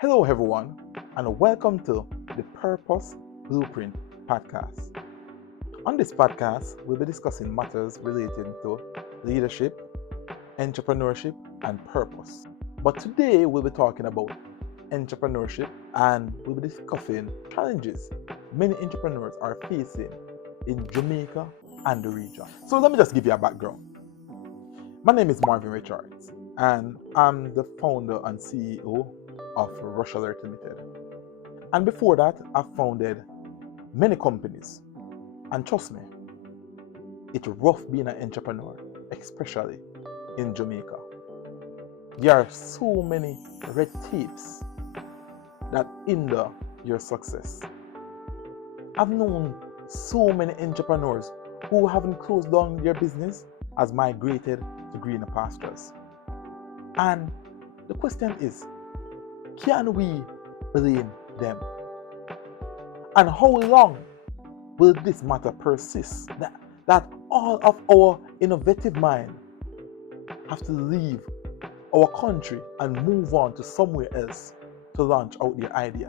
Hello, everyone, and welcome to the Purpose Blueprint podcast. On this podcast, we'll be discussing matters relating to leadership, entrepreneurship, and purpose. But today, we'll be talking about entrepreneurship and we'll be discussing challenges many entrepreneurs are facing in Jamaica and the region. So, let me just give you a background. My name is Marvin Richards, and I'm the founder and CEO of Rush Alert Limited. And before that, I founded many companies. And trust me, it's rough being an entrepreneur, especially in Jamaica. There are so many red tapes that hinder your success. I've known so many entrepreneurs who haven't closed down their business has migrated to greener pastures. And the question is, can we blame them? And how long will this matter persist? That all of our innovative mind have to leave our country and move on to somewhere else to launch out their idea?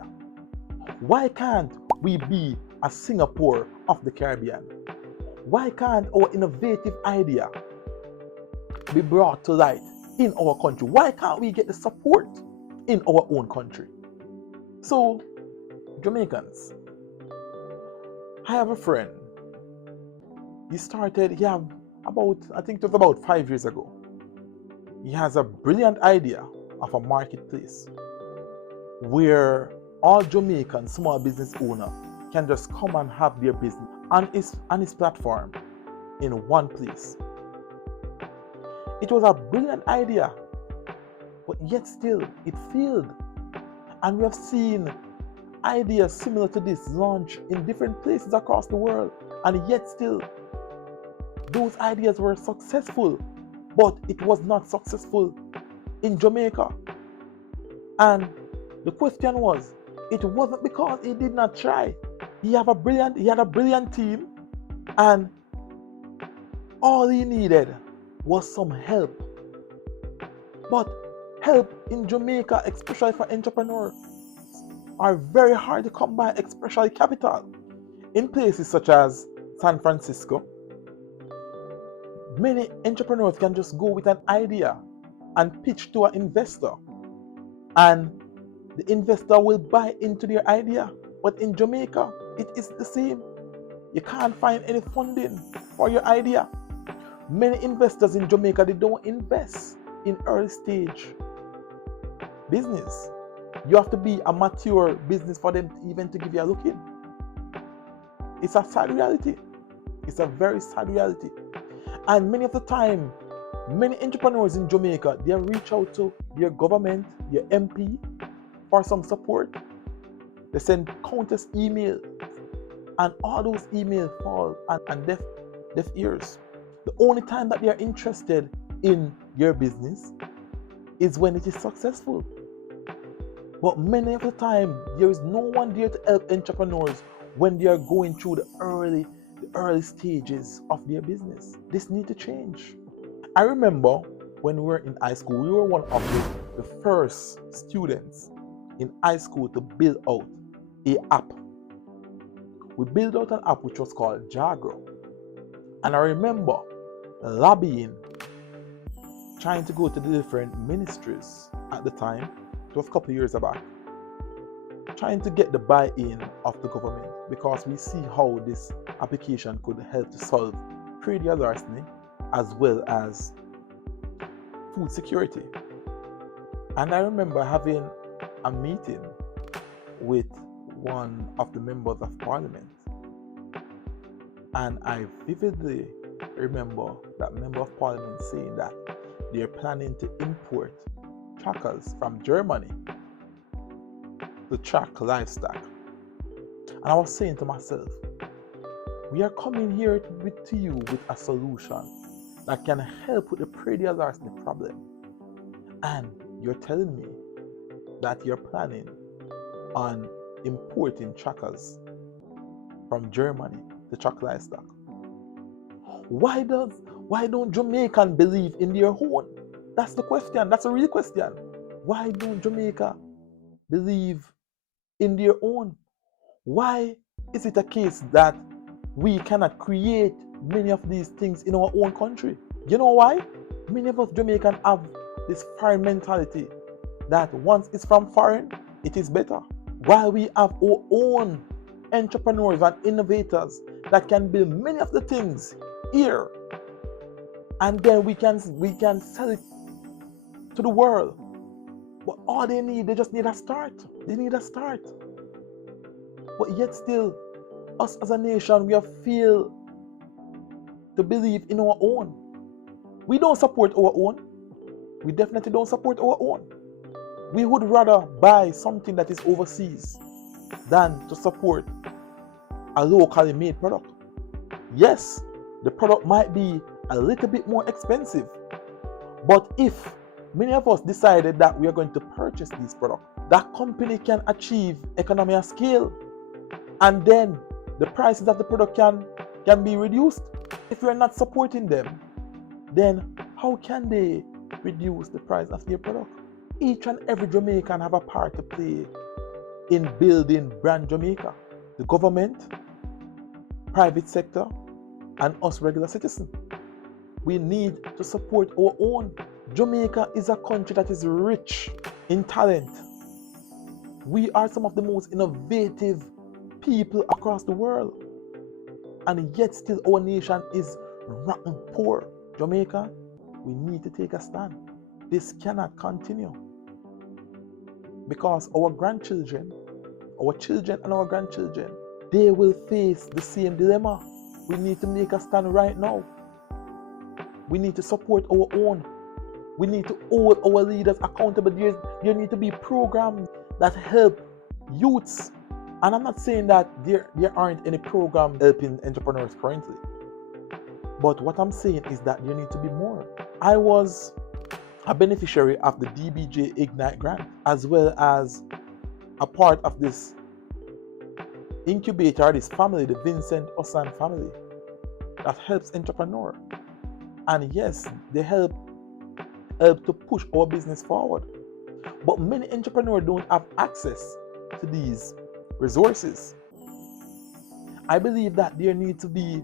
Why can't we be a Singapore of the Caribbean? Why can't our innovative idea be brought to light in our country? Why can't we get the support in our own country? So, Jamaicans, I have a friend. He have I think it was about 5 years ago. He has a brilliant idea of a marketplace where all Jamaican small business owner can just come and have their business on his platform in one place. It was a brilliant idea, but yet still it failed. And we have seen ideas similar to this launch in different places across the world, and yet still those ideas were successful, but it was not successful in Jamaica. And the question was, it wasn't because he did not try. He had a brilliant team, and all he needed was some help. But help in Jamaica, especially for entrepreneurs, are very hard to come by, especially capital. In places such as San Francisco, many entrepreneurs can just go with an idea and pitch to an investor, and the investor will buy into their idea. But in Jamaica, it is the same. You can't find any funding for your idea. Many investors in Jamaica, they don't invest in early stage business. You have to be a mature business for them even to give you a look in. It's a sad reality. It's a very sad reality. And many of the time, many entrepreneurs in Jamaica, they reach out to their government, their MP, for some support. They send countless emails, and all those emails fall on deaf ears. The only time that they are interested in your business is when it is successful. But many of the time, there is no one there to help entrepreneurs when they are going through the early stages of their business. This needs to change. I remember when we were in high school, we were one of the first students in high school to build out an app. We built out an app which was called Jagro. And I remember lobbying, trying to go to the different ministries at the time. It was a couple of years back, trying to get the buy-in of the government, because we see how this application could help to solve predial larceny as well as food security. And I remember having a meeting with one of the members of parliament, and I vividly remember that member of parliament saying that they're planning to import trackers from Germany to track livestock. And I was saying to myself, we are coming here to you with a solution that can help with the predial larceny problem. And you're telling me that you're planning on importing trackers from Germany to track livestock. Why don't Jamaican believe in their own? That's the question. That's a real question. Why don't Jamaica believe in their own? Why is it a case that we cannot create many of these things in our own country? You know why? Many of us Jamaicans have this foreign mentality that once it's from foreign, it is better. While we have our own entrepreneurs and innovators that can build many of the things here, and then we can sell it to the world. But all they just need a start. They need a start. But yet still, us as a nation, we have failed to believe in our own. We don't support our own. We definitely don't support our own. We would rather buy something that is overseas than to support a locally made product. Yes, the product might be a little bit more expensive, but if many of us decided that we are going to purchase these products, that company can achieve economy of scale, and then the prices of the product can be reduced. If we are not supporting them, then how can they reduce the price of their product? Each and every Jamaican have a part to play in building brand Jamaica. The government, private sector, and us regular citizens. We need to support our own. Jamaica is a country that is rich in talent. We are some of the most innovative people across the world. And yet still our nation is rotten poor. Jamaica, we need to take a stand. This cannot continue. Because our grandchildren, our children and our grandchildren, they will face the same dilemma. We need to make a stand right now. We need to support our own. We need to hold our leaders accountable. There need to be programs that help youths. And I'm not saying that there aren't any programs helping entrepreneurs currently. But what I'm saying is that there need to be more. I was a beneficiary of the DBJ Ignite grant, as well as a part of this incubator, this family, the Vincent Osan family, that helps entrepreneurs. And yes, they help to push our business forward. But many entrepreneurs don't have access to these resources. I believe that there needs to be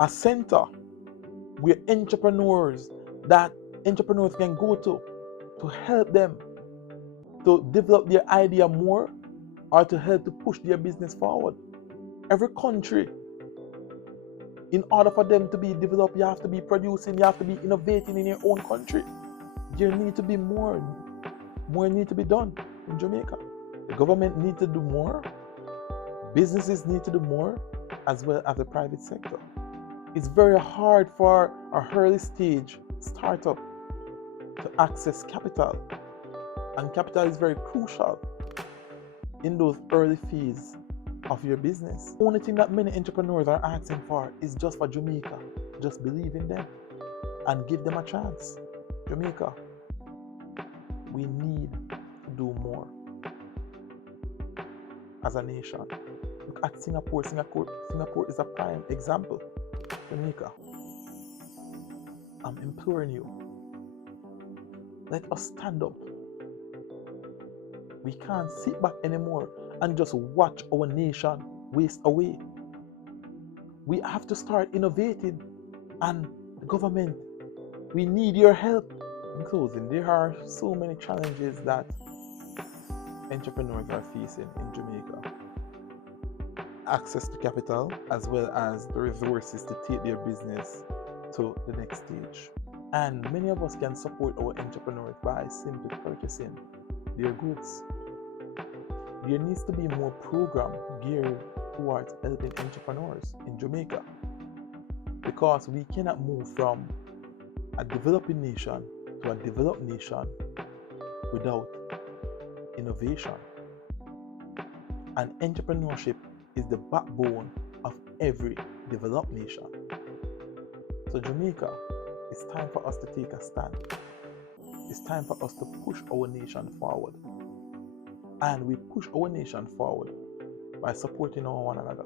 a center where entrepreneurs can go to help them to develop their idea more, or to help to push their business forward. Every country, in order for them to be developed, you have to be producing, you have to be innovating in your own country. There need to be more need to be done in Jamaica. The government needs to do more, businesses need to do more, as well as the private sector. It's very hard for a early stage startup to access capital, and capital is very crucial in those early phases of your business. The only thing that many entrepreneurs are asking for is just for Jamaica. Just believe in them and give them a chance. Jamaica, we need to do more as a nation. Look at Singapore. Singapore is a prime example. Jamaica, I'm imploring you, let us stand up. We can't sit back anymore and just watch our nation waste away. We have to start innovating, and the government, we need your help. In closing, there are so many challenges that entrepreneurs are facing in Jamaica. Access to capital, as well as the resources to take their business to the next stage. And many of us can support our entrepreneurs by simply purchasing their goods. There needs to be more program geared towards helping entrepreneurs in Jamaica, because we cannot move from a developing nation to a developed nation without innovation. And entrepreneurship is the backbone of every developed nation. So Jamaica, it's time for us to take a stand. It's time for us to push our nation forward. And we push our nation forward by supporting one another.